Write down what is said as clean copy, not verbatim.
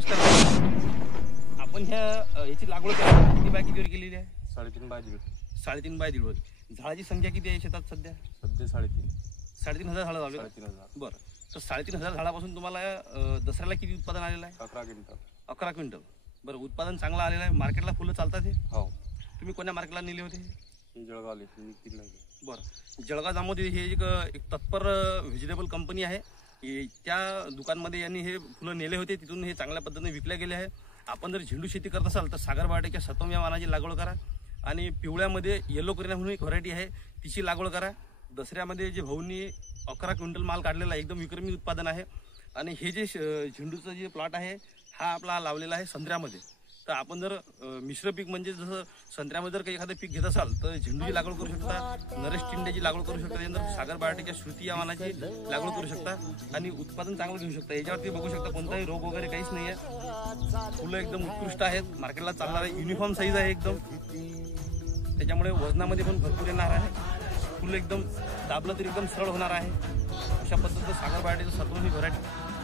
नमस्कार. आपण याची लागवड किती बाय कितीवर केलेली आहे? 3.5 बाय 1.5. 3.5 बाय 1.5. झाडाची संख्या किती आहे शेतात सध्या? सध्या 3.5. 3,500 झाडं लावले. 3,500. बरं, तर 3,500 झाडापासून तुम्हाला दसऱ्याला किती उत्पादन आलेलं आहे? 11 क्विंटल. 11 क्विंटल. बरं, उत्पादन चांगलं आलेलं आहे. मार्केटला फुलं चालतात हे? हो. तुम्ही कोण्या मार्केटला नेले होते? जळगावले. बरं, जळगाव जामोदी हे एक तत्पर व्हेजिटेबल कंपनी आहे. त्या दुकानमध्ये यांनी हे फुलं नेले होते. तिथून हे चांगल्या पद्धतीने विकले गेले आहे. आपण जर झेंडू शेती करत असाल तर सागर बायोटेकच्या सतम या वाणाची लागवड करा. आणि पिवळ्यामध्ये येलो करीना म्हणून एक व्हरायटी आहे, तिची लागवड करा. दसऱ्यामध्ये जे भाऊंनी 11 क्विंटल माल काढलेला आहे, एकदम विक्रमी उत्पादन आहे. आणि हे जे झेंडूचं जे प्लॉट आहे हा आपला लावलेला आहे संत्र्यामध्ये. तर आपण जर मिश्र पीक म्हणजे जसं संत्र्यामध्ये जर काही एखादं पीक घेत असाल तर झेंडूची लागवड करू शकता, नरेश टिंड्याची लागवड करू शकता, त्यानंतर सागर बायोटेकच्या श्रुती या वाणाची लागवड करू शकता आणि उत्पादन चांगलं घेऊ शकता. याच्यावरती बघू शकता कोणताही रोग वगैरे काहीच नाही आहे. फुलं एकदम उत्कृष्ट आहेत. मार्केटला चालणार आहे. युनिफॉर्म साईज आहे एकदम, त्याच्यामुळे वजनामध्ये पण भरपूर येणार आहे. फुलं एकदम दाबलं तरी एकदम सरळ होणार आहे. अशा पद्धतीचं सागर बायोटेकचं सर्व ही व्हरायटी